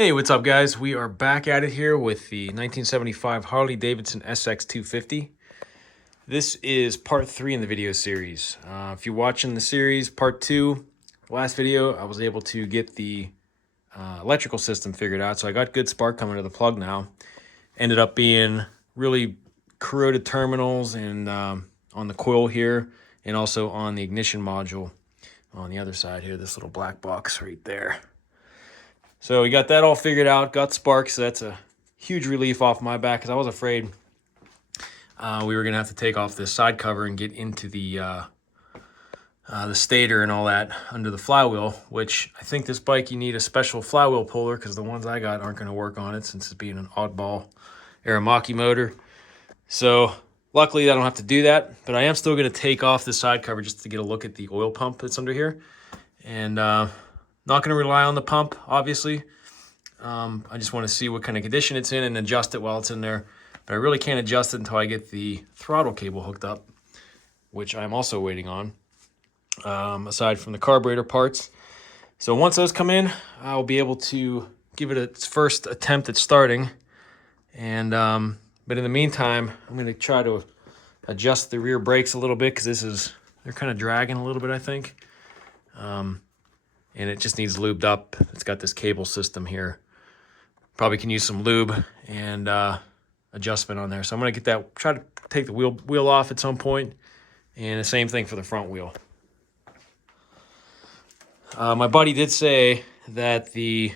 Hey, what's up, guys? We are back at it here with the 1975 Harley-Davidson SX250. This is part 3 in the video series. If you're watching the series, part 2, last video, I was able to get the electrical system figured out, so I got good spark coming to the plug now. Ended up being really corroded terminals and on the coil here, and also on the ignition module on the other side here, this little black box right there. So we got that all figured out, got sparks, so that's a huge relief off my back because I was afraid we were going to have to take off this side cover and get into the stator and all that under the flywheel, which I think this bike you need a special flywheel puller because the ones I got aren't going to work on it since it's being an oddball Aramaki motor. So luckily I don't have to do that, but I am still going to take off the side cover just to get a look at the oil pump that's under here. And not going to rely on the pump, obviously. I just want to see what kind of condition it's in and adjust it while it's in there. But I really can't adjust it until I get the throttle cable hooked up, which I'm also waiting on, aside from the carburetor parts. So once those come in, I'll be able to give it its first attempt at starting. And but in the meantime, I'm going to try to adjust the rear brakes a little bit because they're kind of dragging a little bit, I think. And it just needs lubed up. It's got this cable system here. Probably can use some lube and adjustment on there. So I'm gonna get that, try to take the wheel off at some point, and the same thing for the front wheel. My buddy did say that the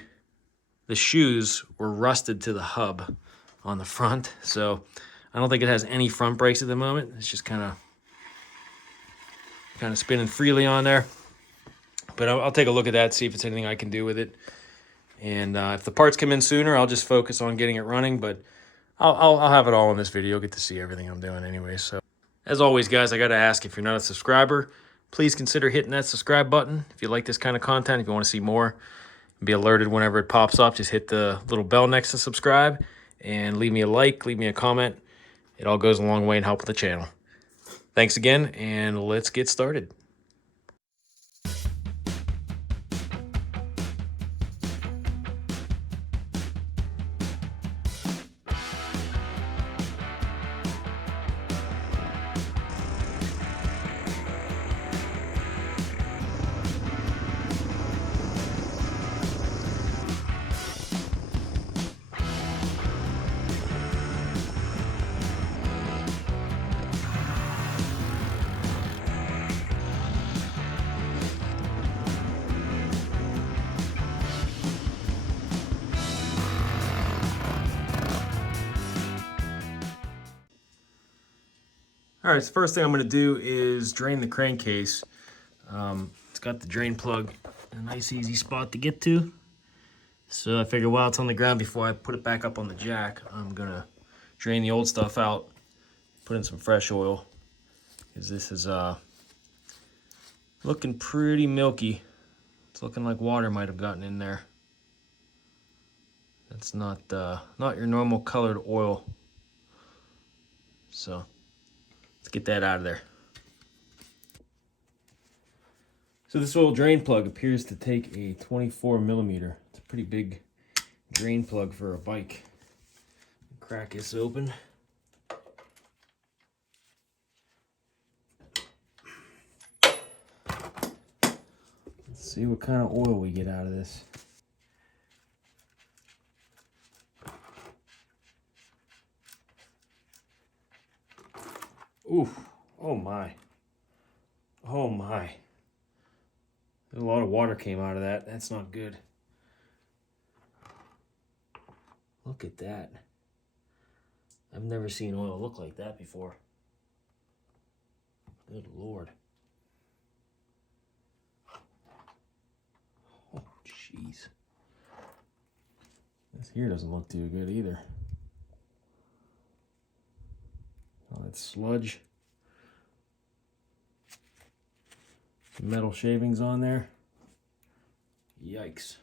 shoes were rusted to the hub on the front, so I don't think it has any front brakes at the moment. It's just kind of spinning freely on there. But I'll take a look at that, see if it's anything I can do with it. And if the parts come in sooner, I'll just focus on getting it running. But I'll have it all in this video. Get to see everything I'm doing anyway. So as always, guys, I got to ask, if you're not a subscriber, please consider hitting that subscribe button. If you like this kind of content, if you want to see more, be alerted whenever it pops up, just hit the little bell next to subscribe. And leave me a like, leave me a comment. It all goes a long way in helping the channel. Thanks again, and let's get started. All right, so first thing I'm gonna do is drain the crankcase. It's got the drain plug, a nice easy spot to get to. So I figured while it's on the ground, before I put it back up on the jack, I'm gonna drain the old stuff out, put in some fresh oil, because this is looking pretty milky. It's looking like water might have gotten in there. That's not your normal colored oil. So let's get that out of there. So this oil drain plug appears to take a 24 millimeter. It's a pretty big drain plug for a bike. Crack this open. Let's see what kind of oil we get out of this. Oof, oh my. Oh my. A lot of water came out of that. That's not good. Look at that. I've never seen oil look like that before. Good Lord. Oh, jeez. This here doesn't look too good either. Oh, that's sludge. Some metal shavings on there. Yikes.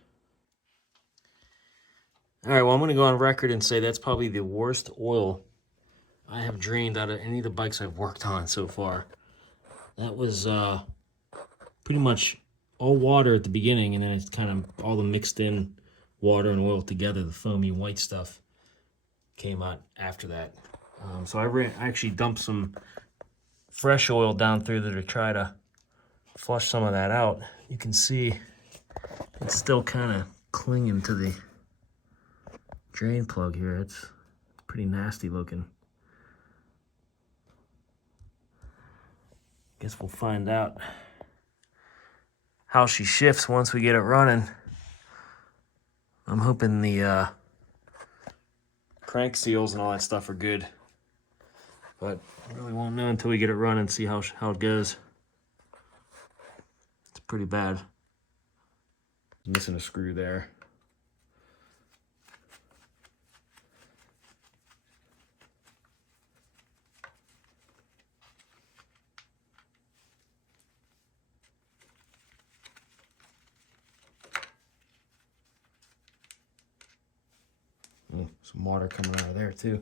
All right, well, I'm going to go on record and say that's probably the worst oil I have drained out of any of the bikes I've worked on so far. That was pretty much all water at the beginning, and then it's kind of all the mixed in water and oil together, the foamy white stuff came out after that. So I actually dumped some fresh oil down through there to try to flush some of that out. You can see it's still kind of clinging to the drain plug here. It's pretty nasty looking. Guess we'll find out how she shifts once we get it running. I'm hoping the crank seals and all that stuff are good, but I really won't know until we get it running and see how it goes. It's pretty bad. Missing a screw there. Oh, some water coming out of there too.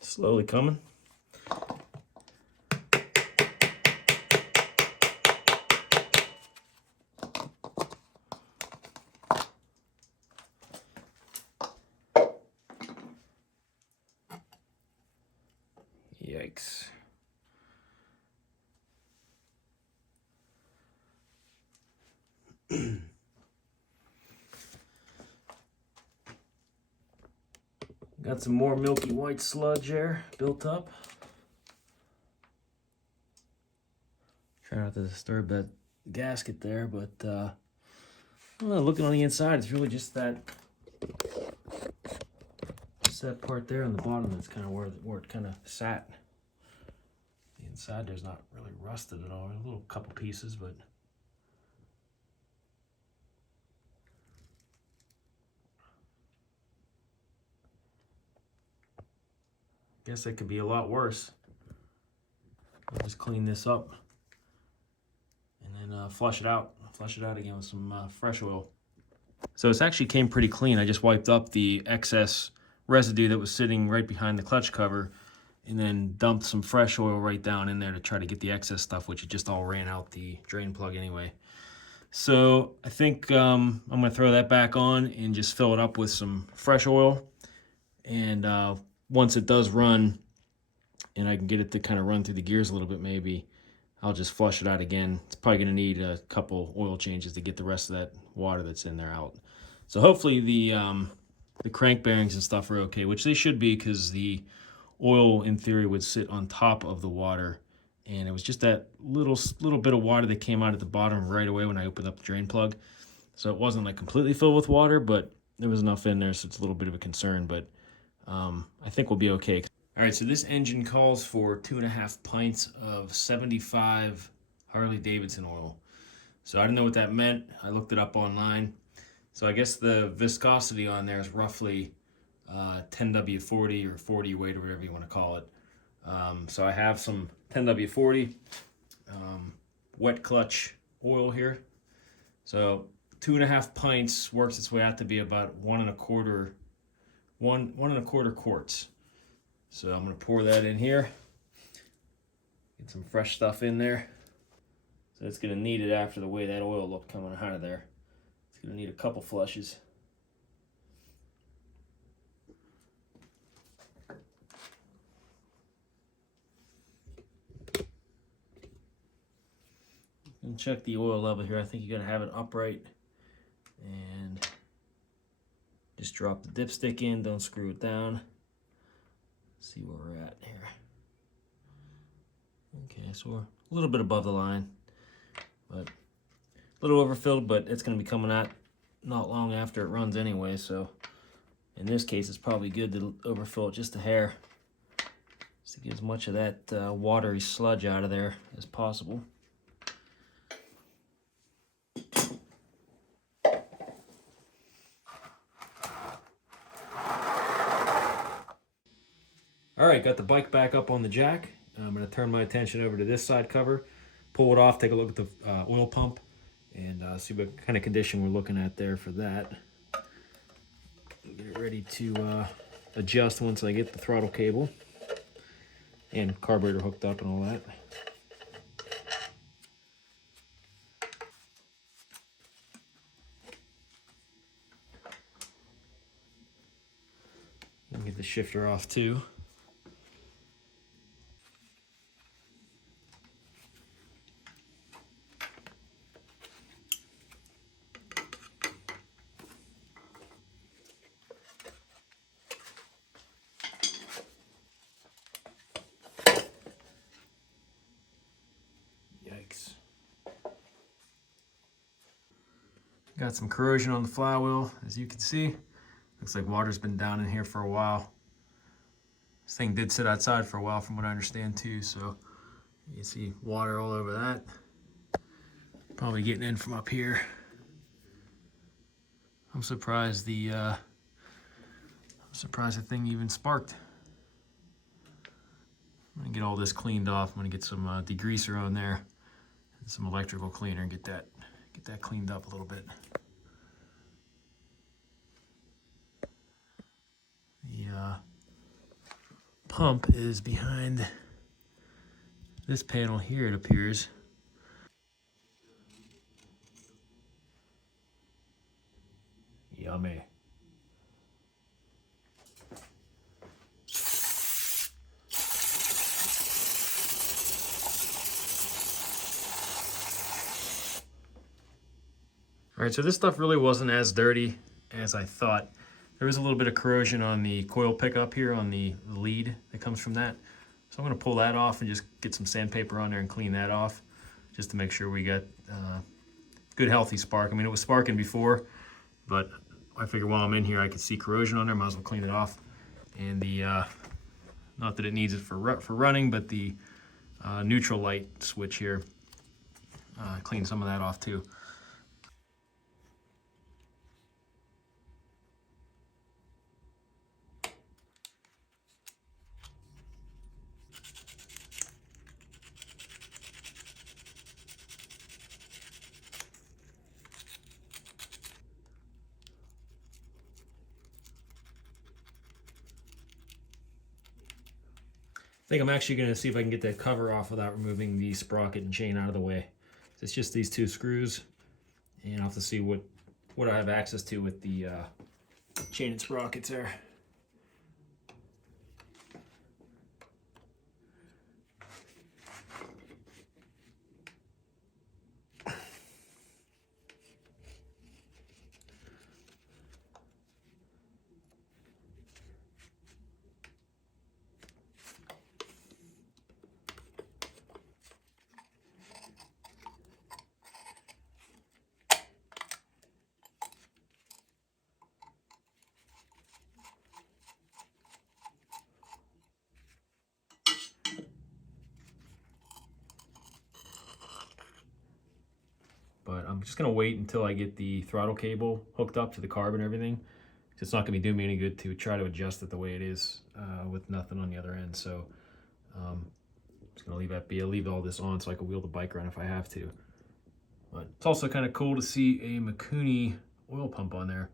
Slowly coming. Yikes. Got some more milky white sludge there built up. Try not to disturb that gasket there, but I don't know, looking on the inside, it's really just that part there on the bottom that's kind of where it kind of sat. The inside there's not really rusted at all. A little couple pieces, but I guess it could be a lot worse. I'll just clean this up and then flush it out. Flush it out again with some fresh oil. So it's actually came pretty clean. I just wiped up the excess residue that was sitting right behind the clutch cover and then dumped some fresh oil right down in there to try to get the excess stuff, which it just all ran out the drain plug anyway. So I think I'm gonna throw that back on and just fill it up with some fresh oil. And once it does run and I can get it to kind of run through the gears a little bit, maybe I'll just flush it out again. It's probably gonna need a couple oil changes to get the rest of that water that's in there out. So hopefully the crank bearings and stuff are okay, which they should be, because the oil in theory would sit on top of the water, and it was just that little bit of water that came out at the bottom right away when I opened up the drain plug. So it wasn't like completely filled with water, but there was enough in there, so it's a little bit of a concern, but I think we'll be okay. All right, so this engine calls for 2.5 pints of 75 Harley-Davidson oil. So I didn't know what that meant. I looked it up online. So I guess the viscosity on there is roughly 10W40 or 40 weight or whatever you want to call it. So I have some 10W40 wet clutch oil here. So 2.5 pints works its way out to be about 1.25 quarts. So I'm going to pour that in here. Get some fresh stuff in there. So it's going to need it after the way that oil looked coming out of there. It's going to need a couple flushes. And check the oil level here. I think you got to have it upright. And just drop the dipstick in. Don't screw it down. See where we're at here. Okay, so we're a little bit above the line, but a little overfilled, but it's going to be coming out not long after it runs anyway, so in this case it's probably good to overfill it just a hair, just to get as much of that watery sludge out of there as possible. All right, got the bike back up on the jack. I'm going to turn my attention over to this side cover, pull it off, take a look at the oil pump, and see what kind of condition we're looking at there for that. Get it ready to adjust once I get the throttle cable and carburetor hooked up and all that. And get the shifter off too. Yikes. Got some corrosion on the flywheel, as you can see. Looks like water's been down in here for a while. This thing did sit outside for a while from what I understand too, so you can see water all over that. Probably getting in from up here. I'm surprised the thing even sparked. I'm gonna get all this cleaned off. I'm gonna get some degreaser on there and some electrical cleaner and get that cleaned up a little bit. The pump is behind this panel here, it appears. Yummy. All right, so this stuff really wasn't as dirty as I thought. There was a little bit of corrosion on the coil pickup here on the lead that comes from that. So I'm gonna pull that off and just get some sandpaper on there and clean that off just to make sure we got good healthy spark. I mean, it was sparking before, but I figured while I'm in here I could see corrosion on there, might as well clean it off. And the, not that it needs it for running, but the neutral light switch here, clean some of that off too. I think I'm actually going to see if I can get that cover off without removing the sprocket and chain out of the way. It's just these two screws, and I'll have to see what I have access to with the chain and sprockets there. But I'm just gonna wait until I get the throttle cable hooked up to the carb and everything. It's not gonna be doing me any good to try to adjust it the way it is with nothing on the other end. So I'm just gonna leave that be. I'll leave all this on so I can wheel the bike around if I have to. But it's also kind of cool to see a Mikuni oil pump on there.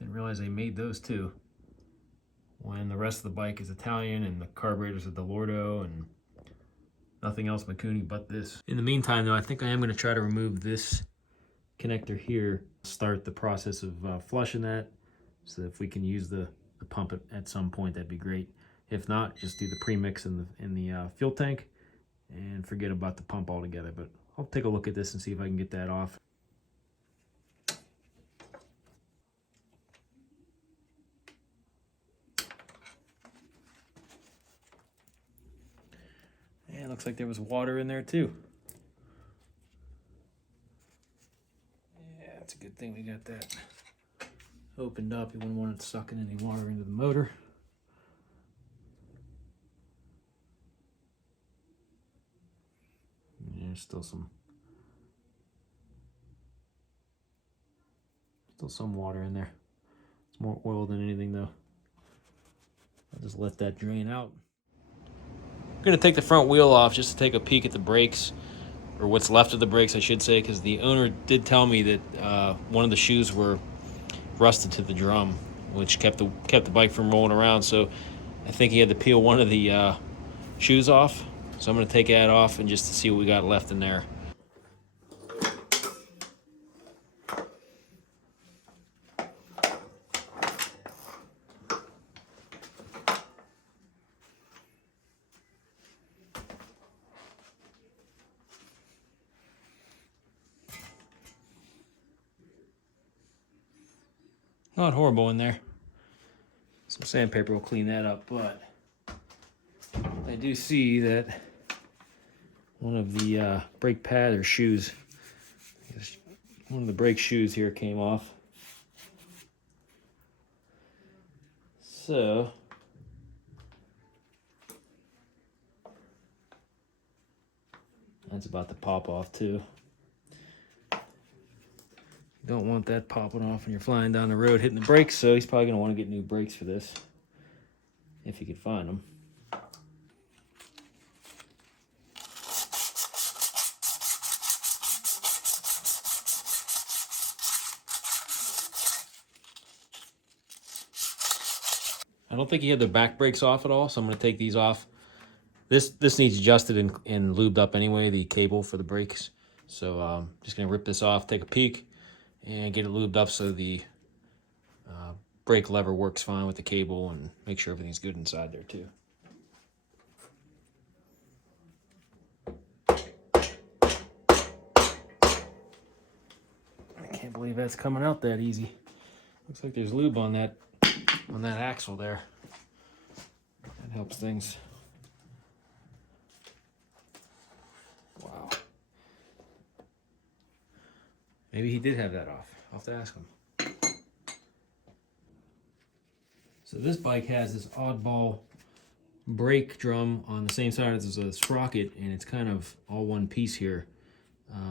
Didn't realize they made those too. When the rest of the bike is Italian and the carburetor's a Delordo and nothing else Mikuni but this. In the meantime though, I think I am gonna try to remove this connector here, start the process of flushing that, so that if we can use the pump at some point, that'd be great. If not, just do the premix in the fuel tank and forget about the pump altogether. But I'll take a look at this and see if I can get that off. And it looks like there was water in there too. It's a good thing we got that opened up. You wouldn't want it sucking any water into the motor. Yeah, there's still some water in there. It's more oil than anything though. I'll just let that drain out. I'm gonna take the front wheel off just to take a peek at the brakes. or what's left of the brakes, I should say, because the owner did tell me that one of the shoes were rusted to the drum, which kept the bike from rolling around. So I think he had to peel one of the shoes off. So I'm going to take that off and just to see what we got left in there. Not horrible in there. Some sandpaper will clean that up, but I do see that one of the brake pad or shoes, one of the brake shoes here came off. So that's about to pop off too. Don't want that popping off when you're flying down the road hitting the brakes, so he's probably going to want to get new brakes for this, if he could find them. I don't think he had the back brakes off at all, so I'm going to take these off. This needs adjusted and lubed up anyway, the cable for the brakes. So I'm just going to rip this off, take a peek, and get it lubed up so the brake lever works fine with the cable, and make sure everything's good inside there too. I can't believe that's coming out that easy. Looks like there's lube on that axle there. That helps things. Wow. Maybe he did have that off. I'll have to ask him. So this bike has this oddball brake drum on the same side as a sprocket, and it's kind of all one piece here.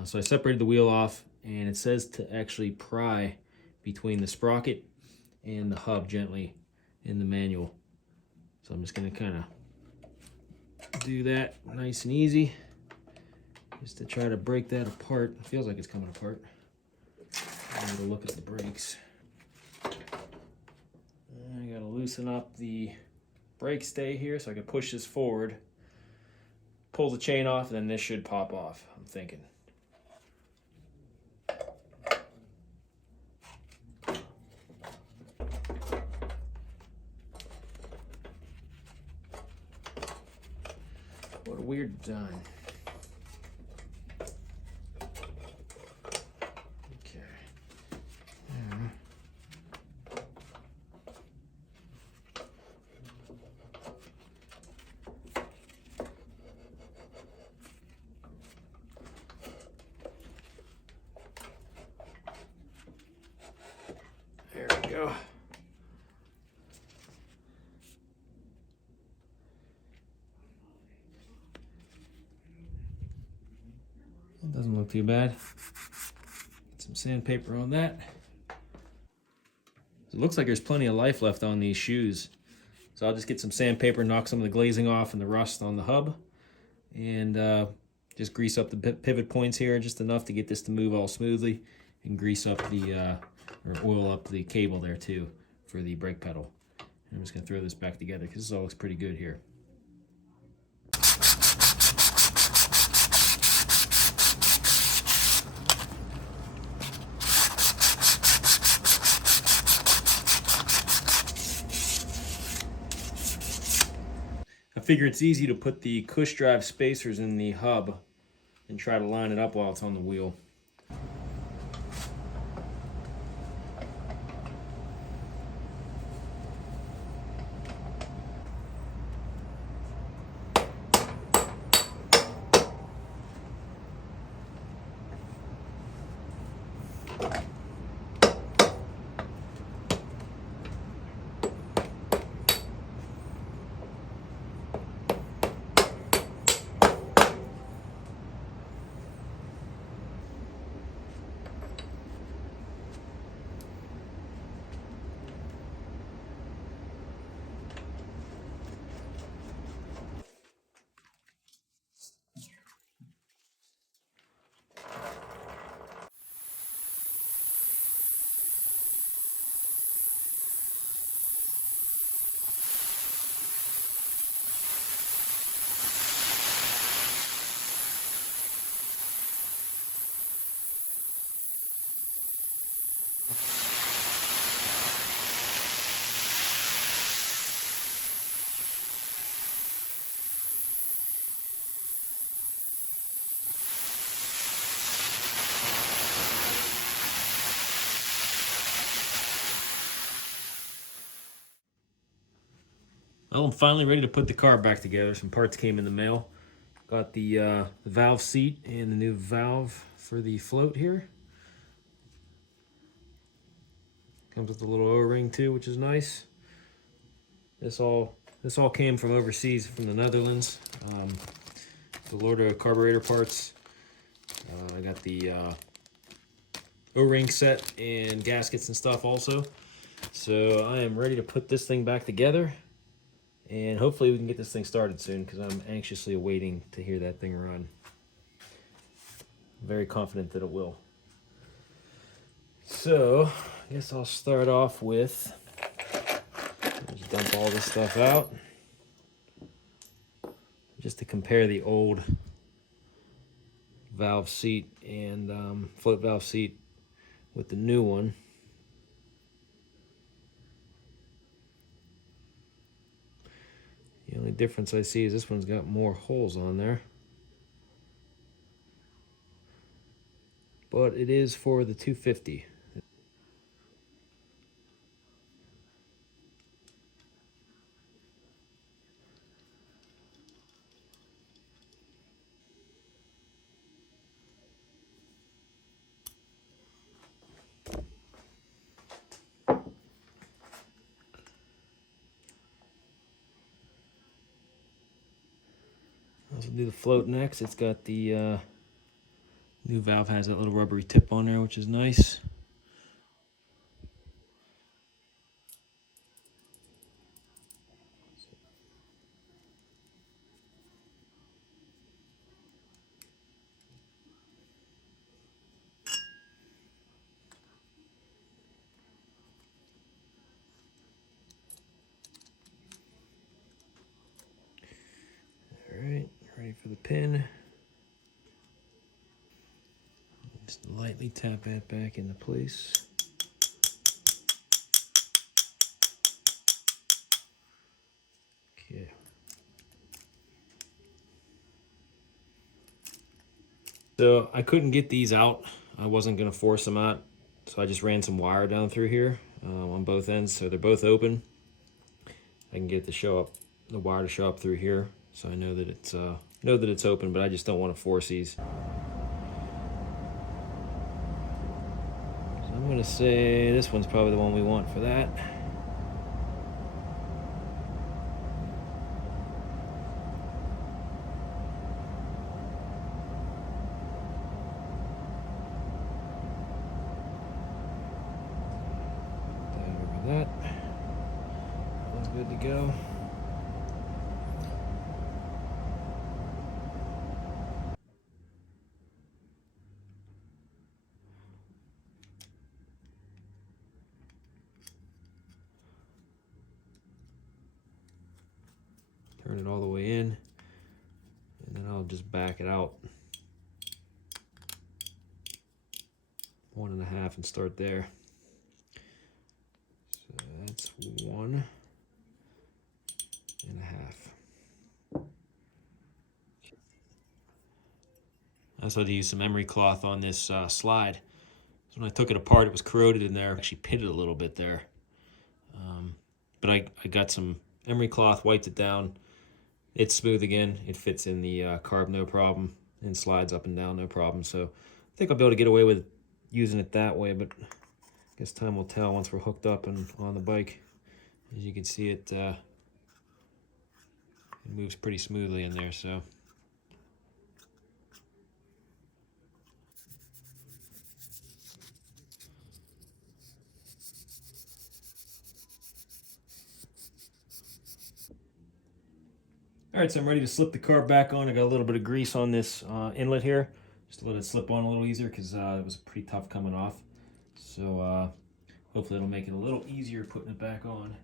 So I separated the wheel off, and it says to actually pry between the sprocket and the hub gently in the manual. So I'm just going to kind of do that nice and easy, just to try to break that apart. It feels like it's coming apart. I'm going to look at the brakes. I got to loosen up the brake stay here so I can push this forward, pull the chain off, and then this should pop off, I'm thinking. What a weird design. There we go. It doesn't look too bad. Get some sandpaper on that. It looks like there's plenty of life left on these shoes. So I'll just get some sandpaper, knock some of the glazing off and the rust on the hub, and just grease up the pivot points here just enough to get this to move all smoothly, and grease up the, or oil up the cable there too for the brake pedal. And I'm just going to throw this back together because this all looks pretty good here. I figure it's easy to put the cush drive spacers in the hub and try to line it up while it's on the wheel. Well, I'm finally ready to put the car back together. Some parts came in the mail. Got the valve seat and the new valve for the float here. Comes with a little O-ring too, which is nice. This all came from overseas, from the Netherlands. The load of carburetor parts. I got the O-ring set and gaskets and stuff also. So I am ready to put this thing back together, and hopefully we can get this thing started soon because I'm anxiously awaiting to hear that thing run. I'm very confident that it will. So I guess I'll start off with, just dump all this stuff out just to compare the old valve seat and float valve seat with the new one. The only difference I see is this one's got more holes on there. But it is for the 250. I'll do the float next. It's got the new valve has that little rubbery tip on there, which is nice. Alright, ready for the pin. Just lightly tap that back into place. Okay. So I couldn't get these out. I wasn't going to force them out. So I just ran some wire down through here on both ends. So they're both open. I can get the wire to show up through here. So I know that it's open, but I just don't want to force these. So I'm going to say this one's probably the one we want for that. That one's good to go. Turn it all the way in, and then I'll just back it out 1.5 and start there. So that's 1.5. I also had to use some emery cloth on this slide. So when I took it apart, it was corroded in there. Actually pitted a little bit there. But I got some emery cloth, wiped it down. It's smooth again. It fits in the carb no problem and slides up and down no problem. So I think I'll be able to get away with using it that way, but I guess time will tell once we're hooked up and on the bike. As you can see, it moves pretty smoothly in there. So. All right, so I'm ready to slip the carb back on. I got a little bit of grease on this inlet here, just to let it slip on a little easier because it was pretty tough coming off. So hopefully it'll make it a little easier putting it back on.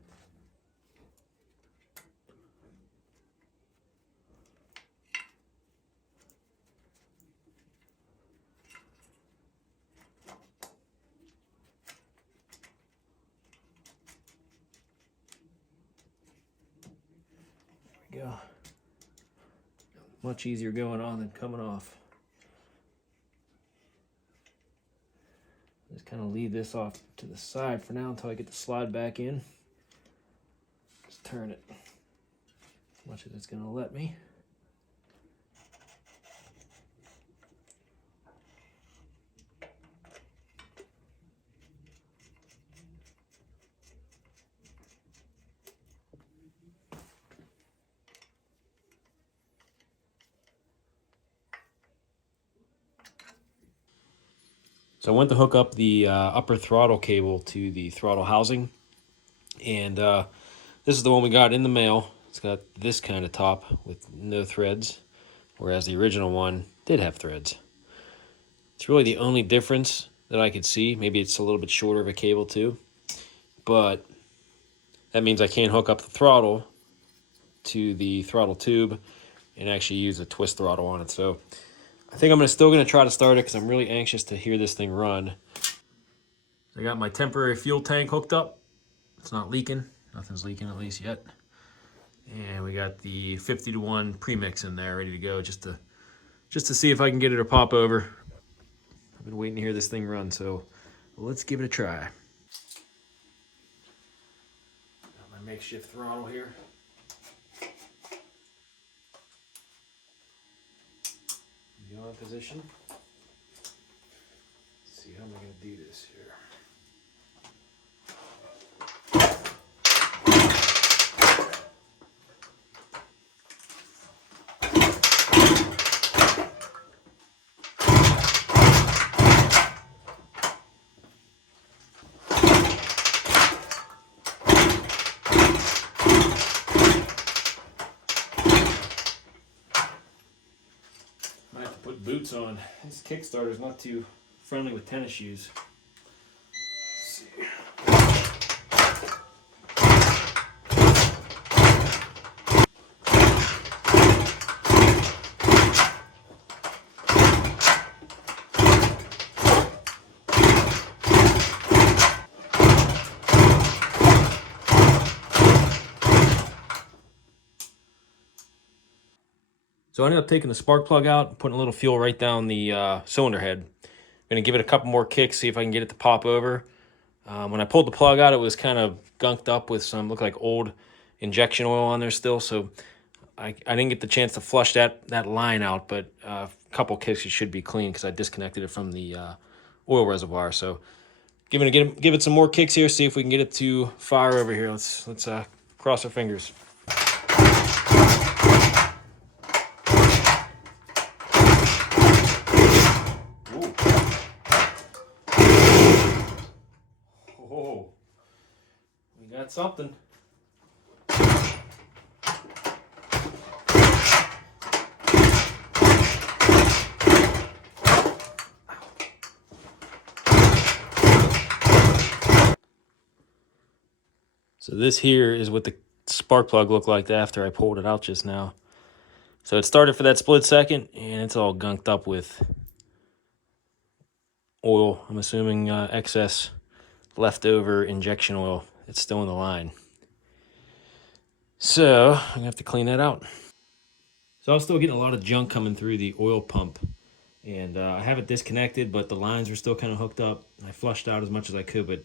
There we go. Much easier going on than coming off. Just kind of leave this off to the side for now until I get the slide back in. Just turn it. much as it's gonna let me. So I went to hook up the upper throttle cable to the throttle housing, and this is the one we got in the mail. It's got this kind of top with no threads, whereas the original one did have threads. It's really the only difference that I could see. Maybe it's a little bit shorter of a cable too, but that means I can't hook up the throttle to the throttle tube and actually use a twist throttle on it. So I think I'm still gonna try to start it because I'm really anxious to hear this thing run. I got my temporary fuel tank hooked up. It's not leaking. Nothing's leaking at least yet. And we got the 50-to-1 premix in there ready to go just to see if I can get it to pop over. I've been waiting to hear this thing run, so let's give it a try. Got my makeshift throttle here. On position. Let's see how am I going to do this here. I have to put boots on. This Kickstarter is not too friendly with tennis shoes. Let's see. So I ended up taking the spark plug out and putting a little fuel right down the cylinder head. I'm going to give it a couple more kicks, see if I can get it to pop over. When I pulled the plug out, it was kind of gunked up with some, looked like old injection oil on there still. So I didn't get the chance to flush that line out, but a couple kicks it should be clean because I disconnected it from the oil reservoir. So give it some more kicks here, see if we can get it to fire over here. Let's cross our fingers. Oh, we got something. So this here is what the spark plug looked like after I pulled it out just now. So it started for that split second, and it's all gunked up with oil. I'm assuming excess leftover injection oil. It's still in the line. So I'm gonna have to clean that out. So I was still getting a lot of junk coming through the oil pump, and I have it disconnected, but the lines are still kind of hooked up. I flushed out as much as I could, but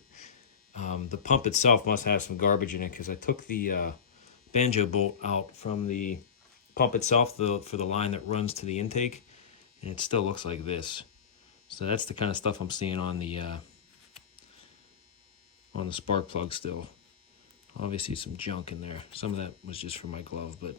the pump itself must have some garbage in it because I took the banjo bolt out from the pump itself for the line that runs to the intake, and it still looks like this. So that's the kind of stuff I'm seeing on the spark plug still. Obviously some junk in there. Some of that was just for my glove, but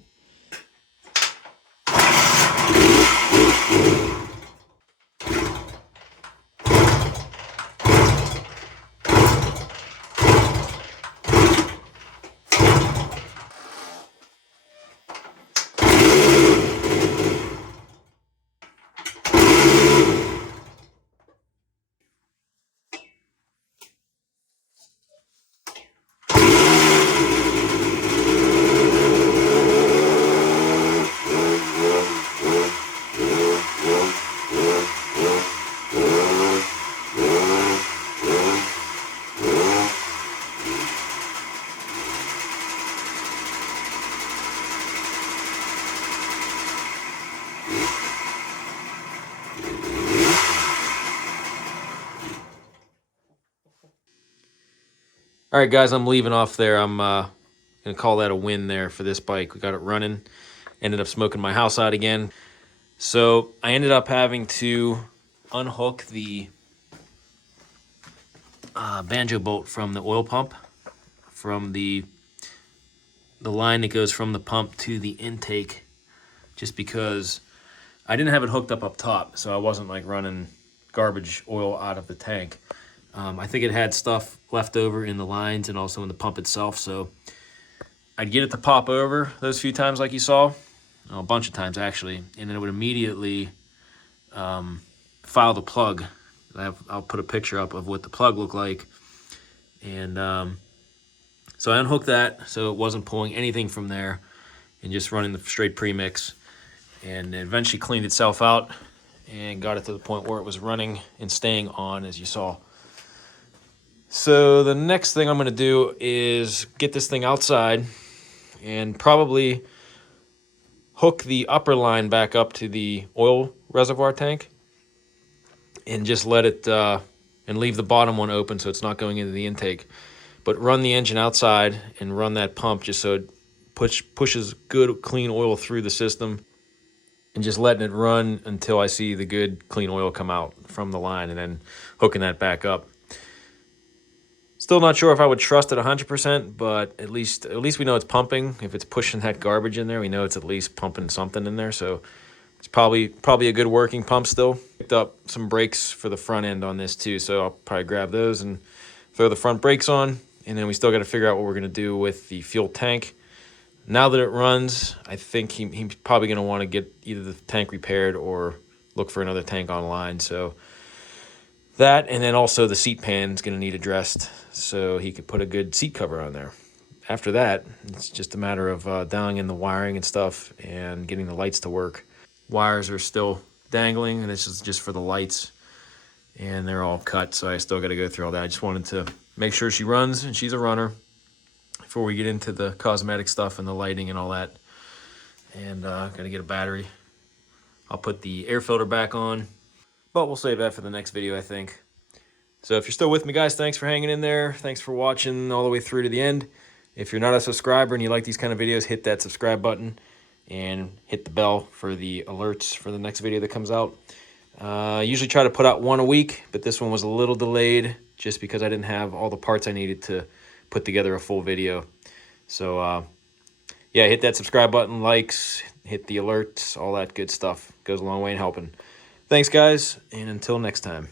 all right, guys, I'm leaving off there. I'm gonna call that a win there for this bike. We got it running. Ended up smoking my house out again. So I ended up having to unhook the banjo bolt from the oil pump, from the line that goes from the pump to the intake, just because I didn't have it hooked up top, so I wasn't like running garbage oil out of the tank. I think it had stuff left over in the lines and also in the pump itself, so I'd get it to pop over those few times like you saw, a bunch of times actually, and then it would immediately file the plug. I'll put a picture up of what the plug looked like. And so I unhooked that so it wasn't pulling anything from there and just running the straight premix. And it eventually cleaned itself out and got it to the point where it was running and staying on, as you saw. So the next thing I'm going to do is get this thing outside and probably hook the upper line back up to the oil reservoir tank and just let it and leave the bottom one open so it's not going into the intake, but run the engine outside and run that pump just so it pushes good clean oil through the system, and just letting it run until I see the good clean oil come out from the line, and then hooking that back up. Still not sure if I would trust it 100%, but at least we know it's pumping. If it's pushing that garbage in there, we know it's at least pumping something in there. So it's probably a good working pump still. Picked up some brakes for the front end on this too, so I'll probably grab those and throw the front brakes on. And then we still got to figure out what we're going to do with the fuel tank. Now that it runs, I think he's probably going to want to get either the tank repaired or look for another tank online. So that, and then also the seat pan is going to need addressed so he could put a good seat cover on there. After that, it's just a matter of dialing in the wiring and stuff and getting the lights to work. Wires are still dangling, and this is just for the lights, and they're all cut, so I still got to go through all that. I just wanted to make sure she runs, and she's a runner, before we get into the cosmetic stuff and the lighting and all that. And got to get a battery. I'll put the air filter back on, but we'll save that for the next video, I think. So if you're still with me, guys, thanks for hanging in there. Thanks for watching all the way through to the end. If you're not a subscriber and you like these kind of videos, hit that subscribe button and hit the bell for the alerts for the next video that comes out. I usually try to put out one a week, but this one was a little delayed just because I didn't have all the parts I needed to put together a full video. So yeah, hit that subscribe button, likes, hit the alerts, all that good stuff. Goes a long way in helping. Thanks, guys, and until next time.